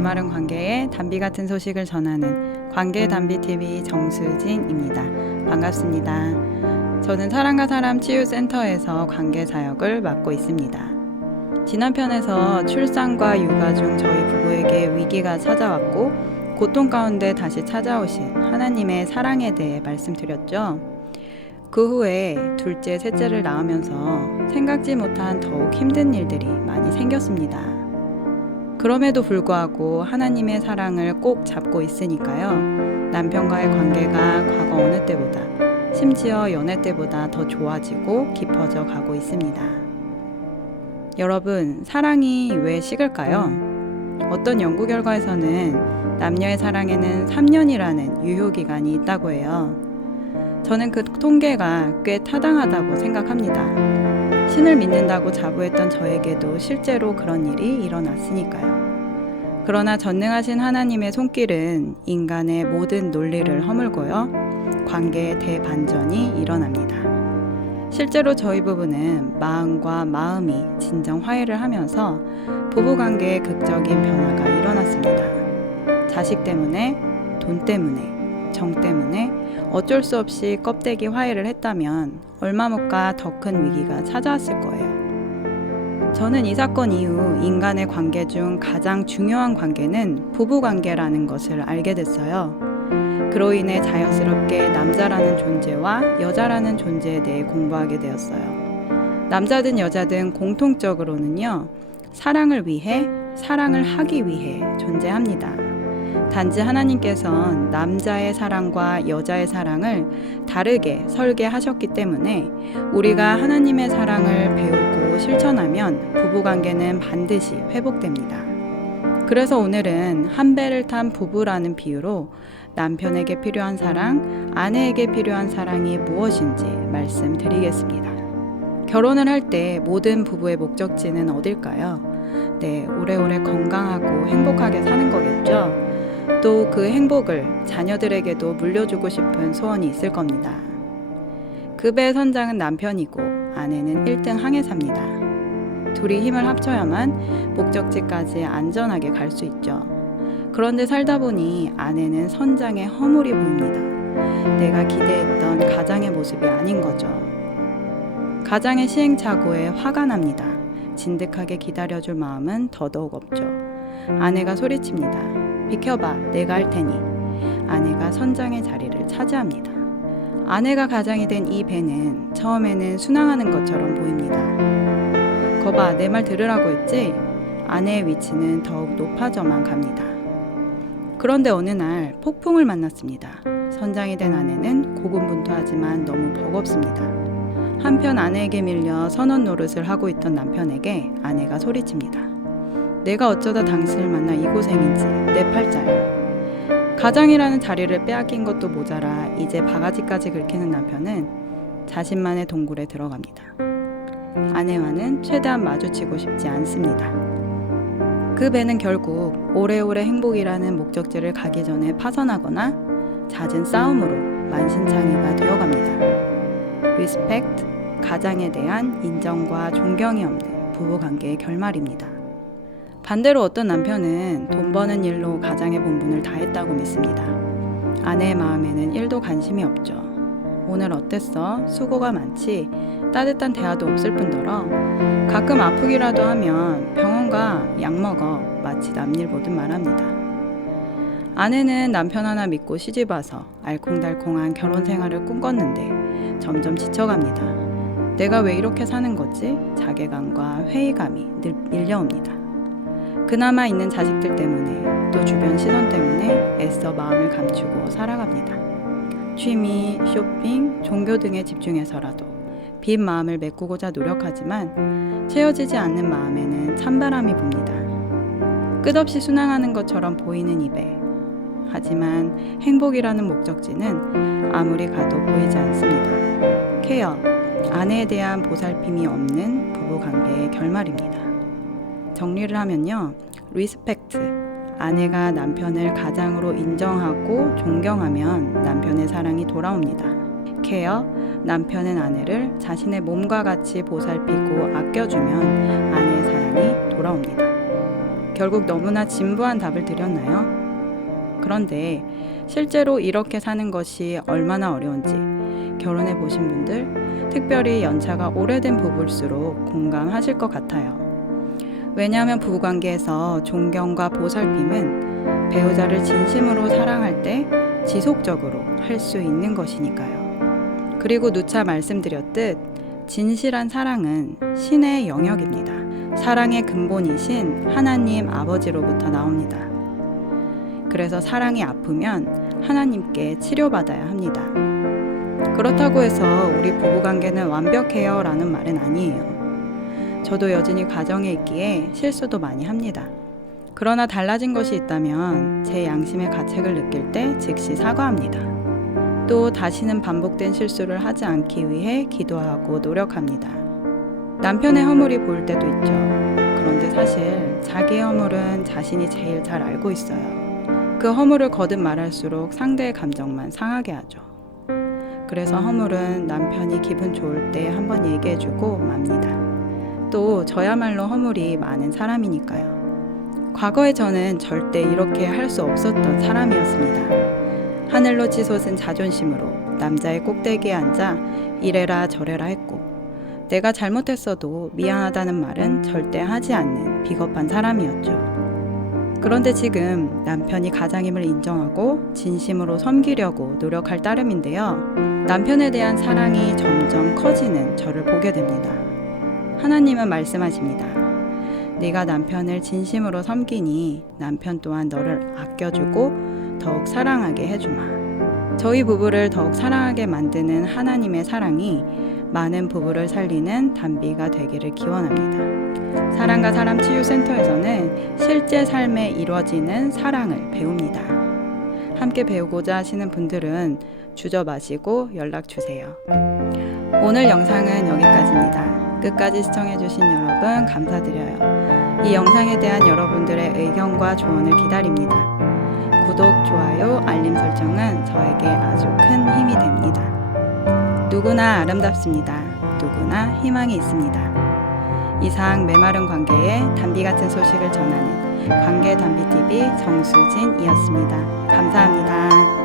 메마른 관계에 담비 같은 소식을 전하는 관계담비TV 정수진입니다. 반갑습니다. 저는 사람과 사람 치유센터에서 관계사역을 맡고 있습니다. 지난 편에서 출산과 육아 중 저희 부부에게 위기가 찾아왔고 고통 가운데 다시 찾아오신 하나님의 사랑에 대해 말씀드렸죠. 그 후에 둘째, 셋째를 낳으면서 생각지 못한 더욱 힘든 일들이 많이 생겼습니다. 그럼에도 불구하고 하나님의 사랑을 꼭 잡고 있으니까요. 남편과의 관계가 과거 어느 때보다, 심지어 연애 때보다 더 좋아지고 깊어져 가고 있습니다. 여러분, 사랑이 왜 식을까요? 어떤 연구 결과에서는 남녀의 사랑에는 3년이라는 유효기간이 있다고 해요. 저는 그 통계가 꽤 타당하다고 생각합니다. 신을 믿는다고 자부했던 저에게도 실제로 그런 일이 일어났으니까요. 그러나 전능하신 하나님의 손길은 인간의 모든 논리를 허물고요. 관계의 대반전이 일어납니다. 실제로 저희 부부는 마음과 마음이 진정 화해를 하면서 부부관계에 극적인 변화가 일어났습니다. 자식 때문에, 돈 때문에, 정 때문에 어쩔 수 없이 껍데기 화해를 했다면 얼마 못 가 더 큰 위기가 찾아왔을 거예요. 저는 이 사건 이후 인간의 관계 중 가장 중요한 관계는 부부관계라는 것을 알게 됐어요. 그로 인해 자연스럽게 남자라는 존재와 여자라는 존재에 대해 공부하게 되었어요. 남자든 여자든 공통적으로는요, 사랑을 위해, 사랑을 하기 위해 존재합니다. 단지 하나님께서는 남자의 사랑과 여자의 사랑을 다르게 설계하셨기 때문에 우리가 하나님의 사랑을 배우고 실천하면 부부관계는 반드시 회복됩니다. 그래서 오늘은 한 배를 탄 부부라는 비유로 남편에게 필요한 사랑, 아내에게 필요한 사랑이 무엇인지 말씀드리겠습니다. 결혼을 할 때 모든 부부의 목적지는 어딜까요? 네, 오래오래 건강하고 행복하게 사는 거겠죠? 또 그 행복을 자녀들에게도 물려주고 싶은 소원이 있을 겁니다. 그 배의 선장은 남편이고 아내는 1등 항해사입니다. 둘이 힘을 합쳐야만 목적지까지 안전하게 갈 수 있죠. 그런데 살다 보니 아내는 선장의 허물이 보입니다. 내가 기대했던 가장의 모습이 아닌 거죠. 가장의 시행착오에 화가 납니다. 진득하게 기다려줄 마음은 더더욱 없죠. 아내가 소리칩니다. 비켜봐, 내가 할 테니. 아내가 선장의 자리를 차지합니다. 아내가 가장이 된 이 배는 처음에는 순항하는 것처럼 보입니다. 거봐, 내 말 들으라고 했지? 아내의 위치는 더욱 높아져만 갑니다. 그런데 어느 날 폭풍을 만났습니다. 선장이 된 아내는 고군분투하지만 너무 버겁습니다. 한편 아내에게 밀려 선원 노릇을 하고 있던 남편에게 아내가 소리칩니다. 내가 어쩌다 당신을 만나 이 고생인지 내 팔자야. 가장이라는 자리를 빼앗긴 것도 모자라 이제 바가지까지 긁히는 남편은 자신만의 동굴에 들어갑니다. 아내와는 최대한 마주치고 싶지 않습니다. 그 배는 결국 오래오래 행복이라는 목적지를 가기 전에 파선하거나 잦은 싸움으로 만신창이가 되어갑니다. 리스펙트, 가장에 대한 인정과 존경이 없는 부부관계의 결말입니다. 반대로 어떤 남편은 돈 버는 일로 가장의 본분을 다했다고 믿습니다. 아내의 마음에는 1도 관심이 없죠. 오늘 어땠어? 수고가 많지? 따뜻한 대화도 없을 뿐더러 가끔 아프기라도 하면 병원 가, 약 먹어, 마치 남일 보듯 말합니다. 아내는 남편 하나 믿고 시집 와서 알콩달콩한 결혼 생활을 꿈꿨는데 점점 지쳐갑니다. 내가 왜 이렇게 사는 거지? 자괴감과 회의감이 늘 밀려옵니다. 그나마 있는 자식들 때문에 또 주변 시선 때문에 애써 마음을 감추고 살아갑니다. 취미, 쇼핑, 종교 등에 집중해서라도 빈 마음을 메꾸고자 노력하지만 채워지지 않는 마음에는 찬바람이 붑니다. 끝없이 순항하는 것처럼 보이는 이 배. 하지만 행복이라는 목적지는 아무리 가도 보이지 않습니다. 케어, 아내에 대한 보살핌이 없는 부부관계의 결말입니다. 정리를 하면요, 리스펙트, 아내가 남편을 가장으로 인정하고 존경하면 남편의 사랑이 돌아옵니다. 케어, 남편은 아내를 자신의 몸과 같이 보살피고 아껴주면 아내의 사랑이 돌아옵니다. 결국 너무나 진부한 답을 드렸나요? 그런데 실제로 이렇게 사는 것이 얼마나 어려운지 결혼해 보신 분들, 특별히 연차가 오래된 부부일수록 공감하실 것 같아요. 왜냐하면 부부관계에서 존경과 보살핌은 배우자를 진심으로 사랑할 때 지속적으로 할 수 있는 것이니까요. 그리고 누차 말씀드렸듯 진실한 사랑은 신의 영역입니다. 사랑의 근본이신 하나님 아버지로부터 나옵니다. 그래서 사랑이 아프면 하나님께 치료받아야 합니다. 그렇다고 해서 우리 부부관계는 완벽해요 라는 말은 아니에요. 저도 여전히 과정에 있기에 실수도 많이 합니다. 그러나 달라진 것이 있다면 제 양심의 가책을 느낄 때 즉시 사과합니다. 또 다시는 반복된 실수를 하지 않기 위해 기도하고 노력합니다. 남편의 허물이 보일 때도 있죠. 그런데 사실 자기의 허물은 자신이 제일 잘 알고 있어요. 그 허물을 거듭 말할수록 상대의 감정만 상하게 하죠. 그래서 허물은 남편이 기분 좋을 때 한번 얘기해주고 맙니다. 또 저야말로 허물이 많은 사람이니까요. 과거에 저는 절대 이렇게 할 수 없었던 사람이었습니다. 하늘로 치솟은 자존심으로 남자의 꼭대기에 앉아 이래라 저래라 했고, 내가 잘못했어도 미안하다는 말은 절대 하지 않는 비겁한 사람이었죠. 그런데 지금 남편이 가장임을 인정하고 진심으로 섬기려고 노력할 따름인데요. 남편에 대한 사랑이 점점 커지는 저를 보게 됩니다. 하나님은 말씀하십니다. 네가 남편을 진심으로 섬기니 남편 또한 너를 아껴주고 더욱 사랑하게 해주마. 저희 부부를 더욱 사랑하게 만드는 하나님의 사랑이 많은 부부를 살리는 단비가 되기를 기원합니다. 사랑과 사람 치유센터에서는 실제 삶에 이루어지는 사랑을 배웁니다. 함께 배우고자 하시는 분들은 주저 마시고 연락 주세요. 오늘 영상은 여기까지입니다. 끝까지 시청해주신 여러분 감사드려요. 이 영상에 대한 여러분들의 의견과 조언을 기다립니다. 구독, 좋아요, 알림 설정은 저에게 아주 큰 힘이 됩니다. 누구나 아름답습니다. 누구나 희망이 있습니다. 이상 메마른 관계에 단비 같은 소식을 전하는 관계단비TV 정수진이었습니다. 감사합니다.